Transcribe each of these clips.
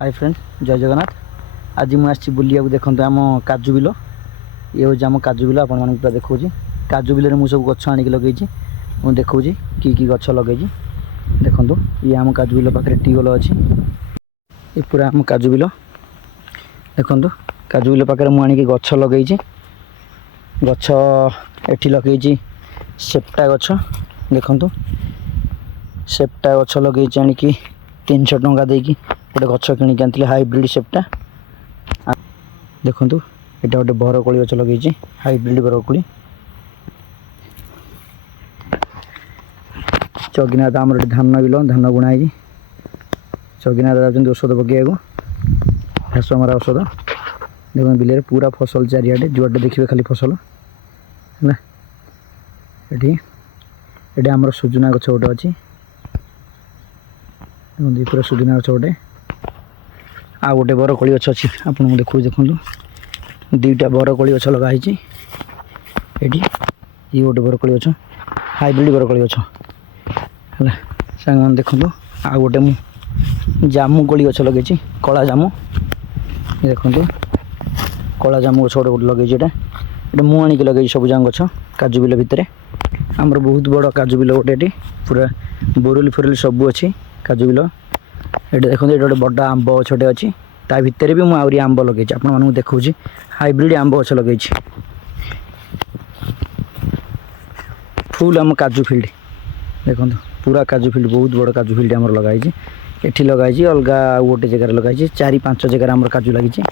Hi friends, जय जगन्नाथ। आज मुझे बुलिया देखो आम काजू बिल। ये हूँ आम काजू बिल। आपण पूरा देखा काजू बिल में सब गछ आणिक लगे मुझे देखा कि गछ लगे देखो। ये आम काजू बिल पाखे ट्यूबवेल अच्छी। ये पूरा आम काजू बिल देखो। काजू बिल पाखे मुझे गछ लगे गछ एटी लगे सेप्टा गछ देखो। सेप्टा गछ लगे आणिकी 300 टंका देकी गोटे गछ किणिक आनी हाइब्रिड सेप्टा देखु। यहाँ गोटे बरकोली गछ लगे हाइब्रिड बरकोली। चगिनाथ आम धान बिल धान बुणाई। चगिनाथ जाते औषध पकड़ घास मरा औषध देखो। बिल पूरा फसल चारिआडे जुआडे देखिए खाली फसल है। ये आमर सुजुना गछ गोटे अच्छी पूरा सुजुना गछ गोटे। आ गोटे बरकोली गछ अच्छी आपको देखो। देखो दुईटा बरकोली गछ लगाई ये गोटे बरकोली गछ हाइब्रिड बरकोली गछ है सांग देखो। आ गोटे मु जामु कोली गछ लगे कला जामु देखो। कला जामु गछ गोटे लगे ये मु आणिक लगे सब जाम गछ काजू बिल भितर। आमर बहुत बड़ काजू बिल गोटे पूरा बोरली फोरली सब अच्छी काजू बिल। ये देखो ये गोटे बड़ आंब गछटे अच्छी ता भितर भी मुझे आंब लगे आपको देखा हाइब्रिड आंब गछ लगे फुल आम काजू फील्ड देखो। पूरा काजू फील्ड बहुत बड़ काजू फील्ड आम लगाई ये लगाई अलग गोटे जगार लगाई 4-5 जगार आम काजू लगी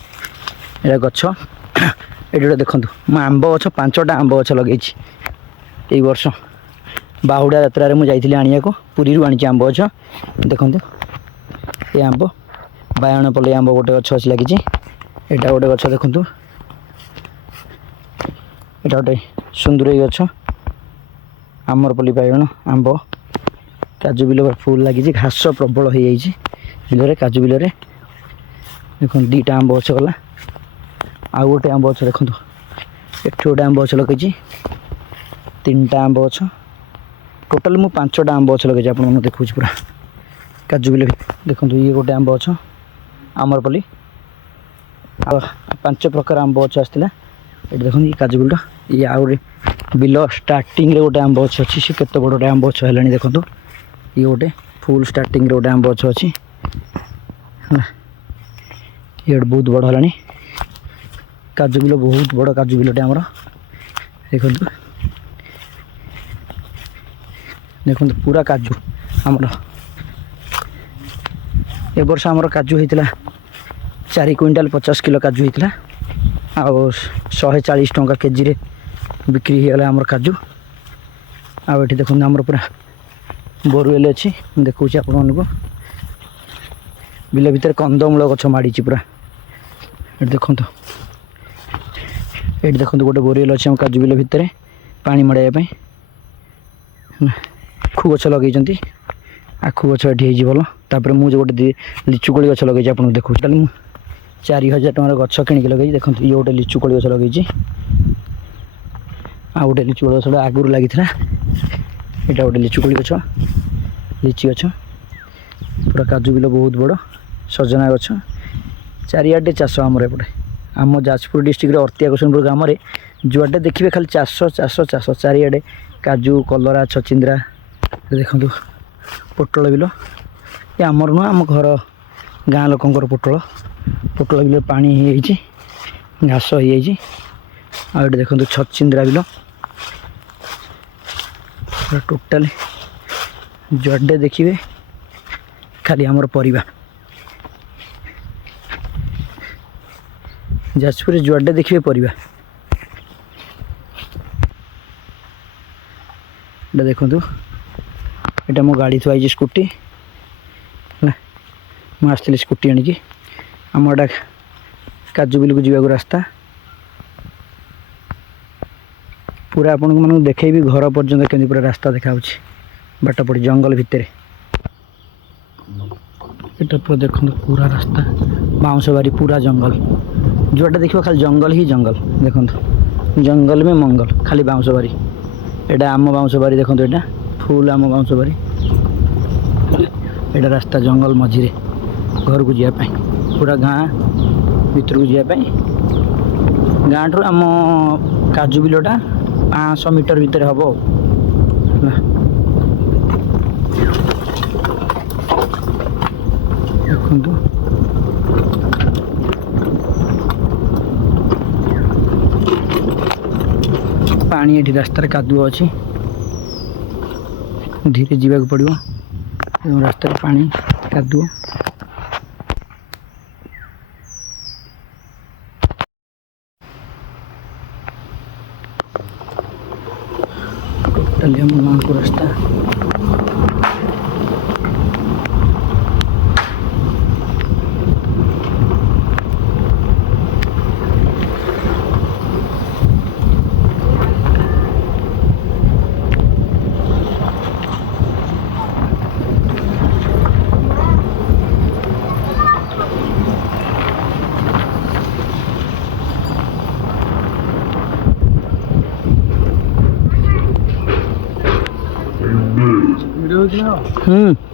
ये गछ। ये देखो मु आंब गछ 5टा आंब गछ लगे यही वर्ष बाहुड़ा यात्रा मुझे आने को पुरी आनी आंब गछ देखो। ये आंब बायण पल्ली आंब गोटे गछ अच्छी लगी यहाँ गोटे गछ देखु। यहाँ गोटे सुंदुरई गछ आमरपल्ली बायण आंब काजू बिल फुल लगी घास प्रबल हो बिल काजू बिल देखो। 2टा आंब गछ गला आ गोटे आंब गछ देखो। ये गोटे आंब गछ लगे 3टा आंब गछ टोटाल मु 5टा आंब गछ लगे आप देखो पूरा काजू बिल देखो। ये गोटे आंब गछ आमरपल्ली 5 प्रकार आंब गछ आसला ये देखो। ये काजू बिल ये आउे बिल स्टार्टिंग रे गोटे आंब गछ अच्छी सी केते बड़ आंब गछ है देखो। ये गोटे फुल स्टार्टिंग रे गोटे आंब गछ अच्छी ये बहुत बड़ है काजू बिल बहुत बड़ काजू बिलटे आमर देखो। देखो पूरा काजू आमर ए वर्ष आमर काजू होता 4 क्विंटाल 50 किलो काजू होता आ 140 टंका केजी रे बिक्री होगा आमर काजू। आठ देखो आमर पूरा बोरवेल अच्छी देखा आपको बिल भितर कंदमूल गछ माड़ी पूरा ये देखो। ये देखो गोटे बोरवेल अच्छी आम काजू बिल भितर पानी मड़ाई आखु गछ लगे आखु गछ ये भल। तापर मुझे गोटे लिचु कोली गछ लगे आपको देखो। 4000 टकर गछ किणिक लगे देखो। ये गोटे लिचु कोली गछ लगे आ गोटे लिचु कोली गछ आगुरी लगी यहाँ गोटे लिचु कोली गछ लिची गछ पूरा काजू बिल बहुत बड़ सजना गछ चारिआडे चाष आमर एपटे आम जाजपुर डिस्ट्रिक्ट अर्तिया कुसुमपुर ग्राम में जुआडे देखिए खाली चाष चाष चाष चारिआडे काजू कलरा छचिंद्रा देखो। पोटल बिल ये आमर नुह आम घर गाँ लोकंर पोटल पोटल बिल पानी हो घास हो आटे देखो छचिंद्रा बिल टोटाल जुआडे देखिए खाली आमर परिबा जाजपुर जुआडे देखिए परिबा देखो। यहाँ मो गाड़ी थुआई स्कूटी मुझे स्कूटी आनिकी आमटा काजू बिल को जीवा रास्ता पूरा आपण मानक देखेबी घर पर्यंत केमती पूरा रास्ता देखा बाट पड़ी जंगल भितर। यहाँ पूरा देखो पूरा रास्ता बाउंश बारी पूरा जंगल जुआटा देखो खाली जंगल ही जंगल देखो। जंगल में मंगल खाली बाउंश बारी यहाँ आम बाउंश बारी देखो। यहाँ फुल आम बाउंश बारी यहाँ रास्ता जंगल मझी घर को जावाई। ପୁରା ଗାଁ ଭିତରକୁ ଯିବା ପାଇଁ। ଗାଁଠୁ ଆମ କାଜୁ ବିଲଟା 500 ମିଟର ଭିତରେ ହେବ ହେଲା। ଦେଖନ୍ତୁ ପାଣି ଏଠି ରାସ୍ତାରେ କାଦୁଅ ଅଛି, ଧୀରେ ଯିବାକୁ ପଡ଼ିବ। ରାସ୍ତାରେ ପାଣି କାଦୁଅ। ଟୋଟାଲି ଆମ ଗାଁକୁ ରାସ୍ତା। वीडियो हम्म